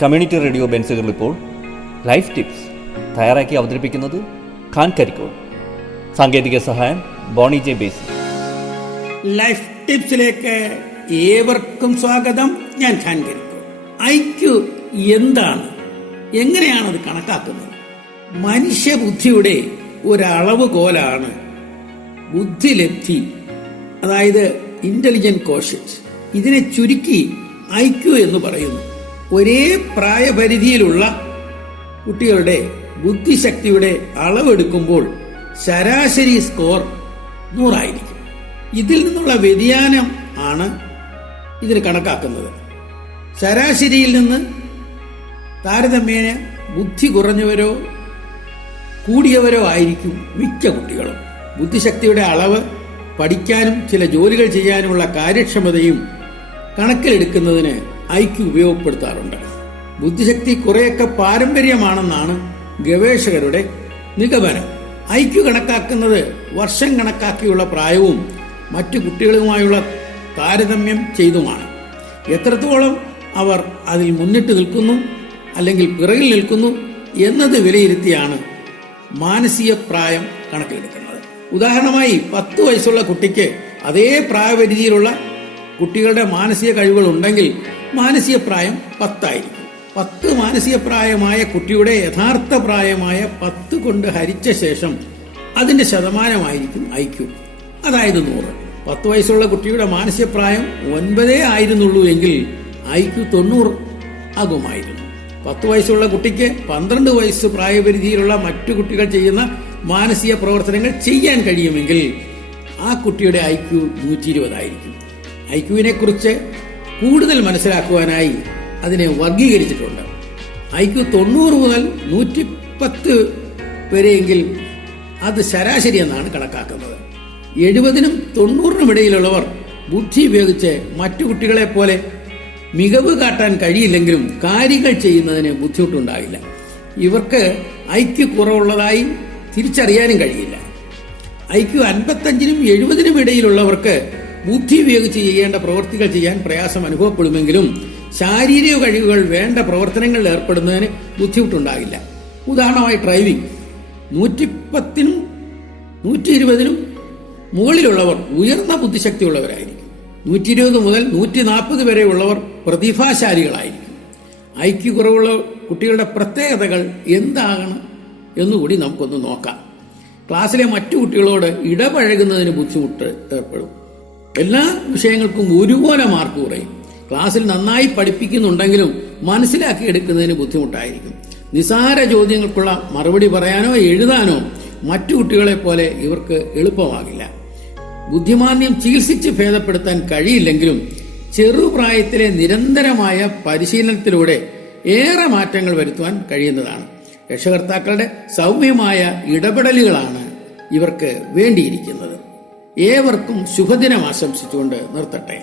Community radio ബെൻസുകൾ ഇപ്പോൾ life tips തയ്യാറാക്കി അവതരിപ്പിക്കുന്നത് ഖാൻ കരിക്കോൾ. സാങ്കേതിക സഹായം ബോണി ജെ ബേസി. ലൈഫ് ടിപ്സിലേക്ക് ഏവർക്കും സ്വാഗതം. ഞാൻ ഖാൻ കരിക്കോൾ. ഐക്യു എന്താണ്, എങ്ങനെയാണ് അത് കണക്കാക്കുന്നത്? മനുഷ്യബുദ്ധിയുടെ ഒരളവുകോലാണ് ബുദ്ധിലബ്ധി, അതായത് ഇന്റലിജന്റ് കോഷ്യന്റ്. ഇതിനെ ചുരുക്കി ഐക്യു എന്ന് പറയുന്നു. ഒരേ പ്രായപരിധിയിലുള്ള കുട്ടികളുടെ ബുദ്ധിശക്തിയുടെ അളവെടുക്കുമ്പോൾ ശരാശരി സ്കോർ 100 ആയിരിക്കും. ഇതിൽ നിന്നുള്ള വ്യതിയാനം ആണ് ഇതിന് കണക്കാക്കുന്നത്. ശരാശരിയിൽ നിന്ന് താരതമ്യേന ബുദ്ധി കുറഞ്ഞവരോ കൂടിയവരോ ആയിരിക്കും മിക്ക കുട്ടികളും. ബുദ്ധിശക്തിയുടെ അളവ് പഠിക്കാനും ചില ജോലികൾ ചെയ്യാനുമുള്ള കാര്യക്ഷമതയും കണക്കിലെടുക്കുന്നതിന് ഐക്യു ഉപയോഗപ്പെടുത്താറുണ്ട്. ബുദ്ധിശക്തി കുറെയൊക്കെ പാരമ്പര്യമാണെന്നാണ് ഗവേഷകരുടെ നിഗമനം. ഐക്യു കണക്കാക്കുന്നത് വർഷം കണക്കാക്കിയുള്ള പ്രായവും മറ്റു കുട്ടികളുമായുള്ള താരതമ്യം ചെയ്തുമാണ്. എത്രത്തോളം അവർ അതിൽ മുന്നിട്ട് നിൽക്കുന്നു അല്ലെങ്കിൽ പിറകിൽ നിൽക്കുന്നു എന്നത് വിലയിരുത്തിയാണ് മാനസിക പ്രായം കണക്കിലെടുക്കുന്നത്. ഉദാഹരണമായി 10 വയസ്സുള്ള കുട്ടിക്ക് അതേ പ്രായപരിധിയിലുള്ള കുട്ടികളുടെ മാനസിക കഴിവുകൾ ഉണ്ടെങ്കിൽ മാനസിക പ്രായം 10 ആയിരിക്കും. 10 മാനസിക പ്രായമായ കുട്ടിയുടെ യഥാർത്ഥ പ്രായമായ 10 കൊണ്ട് ഹരിച്ച ശേഷം അതിന്റെ ശതമാനമായിരിക്കും ഐക്യു, അതായത് 100. 10 വയസ്സുള്ള കുട്ടിയുടെ മാനസിക പ്രായം 9 ആയിരുന്നുള്ളൂ എങ്കിൽ ഐക്യു 90 ആകുമായിരുന്നു. 10 വയസ്സുള്ള കുട്ടിക്ക് 12 വയസ്സ് പ്രായപരിധിയിലുള്ള മറ്റു കുട്ടികൾ ചെയ്യുന്ന മാനസിക പ്രവർത്തനങ്ങൾ ചെയ്യാൻ കഴിയുമെങ്കിൽ ആ കുട്ടിയുടെ ഐക്യു 120 ആയിരിക്കും. ഐക്യുവിനെ കുറിച്ച് കൂടുതൽ മനസ്സിലാക്കുവാനായി അതിനെ വർഗീകരിച്ചിട്ടുണ്ട്. ഐക്യു 90 മുതൽ 110 വരെയെങ്കിൽ അത് ശരാശരി എന്നാണ് കണക്കാക്കുന്നത്. 70നും 90നും ഇടയിലുള്ളവർ ബുദ്ധി ഉപയോഗിച്ച് മറ്റു കുട്ടികളെ പോലെ മികവ് കാട്ടാൻ കഴിയില്ലെങ്കിലും കാര്യങ്ങൾ ചെയ്യുന്നതിന് ബുദ്ധിമുട്ടുണ്ടാകില്ല. ഇവർക്ക് ഐക്യു കുറവുള്ളതായി തിരിച്ചറിയാനും കഴിയില്ല. ഐക്യു 55നും 70നും ഇടയിലുള്ളവർക്ക് ബുദ്ധി ഉപയോഗിച്ച് ചെയ്യേണ്ട പ്രവൃത്തികൾ ചെയ്യാൻ പ്രയാസം അനുഭവപ്പെടുമെങ്കിലും ശാരീരിക കഴിവുകൾ വേണ്ട പ്രവർത്തനങ്ങളിൽ ഏർപ്പെടുന്നതിന് ബുദ്ധിമുട്ടുണ്ടാകില്ല. ഉദാഹരണമായി ഡ്രൈവിംഗ്. 110നും 120നും മുകളിലുള്ളവർ ഉയർന്ന ബുദ്ധിശക്തിയുള്ളവരായിരിക്കും. 120 മുതൽ 140 വരെ ഉള്ളവർ പ്രതിഭാശാലികളായിരിക്കും. ഐക്യു കുറവുള്ള കുട്ടികളുടെ പ്രത്യേകതകൾ എന്താണ് എന്നുകൂടി നമുക്കൊന്ന് നോക്കാം. ക്ലാസ്സിലെ മറ്റു കുട്ടികളോട് ഇടപഴകുന്നതിന് ബുദ്ധിമുട്ട് ഏർപ്പെടും. എല്ലാ വിഷയങ്ങൾക്കും ഒരുപോലെ മാർക്ക് കുറയും. ക്ലാസ്സിൽ നന്നായി പഠിപ്പിക്കുന്നുണ്ടെങ്കിലും മനസ്സിലാക്കിയെടുക്കുന്നതിന് ബുദ്ധിമുട്ടായിരിക്കും. നിസാര ചോദ്യങ്ങൾക്കുള്ള മറുപടി പറയാനോ എഴുതാനോ മറ്റു കുട്ടികളെ പോലെ ഇവർക്ക് എളുപ്പമാകില്ല. ബുദ്ധിമാന്ദ്യം ചികിത്സിച്ച് ഭേദപ്പെടുത്താൻ കഴിയില്ലെങ്കിലും ചെറുപ്രായത്തിലെ നിരന്തരമായ പരിശീലനത്തിലൂടെ ഏറെ മാറ്റങ്ങൾ വരുത്തുവാൻ കഴിയുന്നതാണ്. രക്ഷകർത്താക്കളുടെ സൗമ്യമായ ഇടപെടലുകളാണ് ഇവർക്ക് വേണ്ടിയിരിക്കുന്നത്. ഏവർക്കും ശുഭദിനം ആശംസിച്ചുകൊണ്ട് നിർത്തട്ടെ.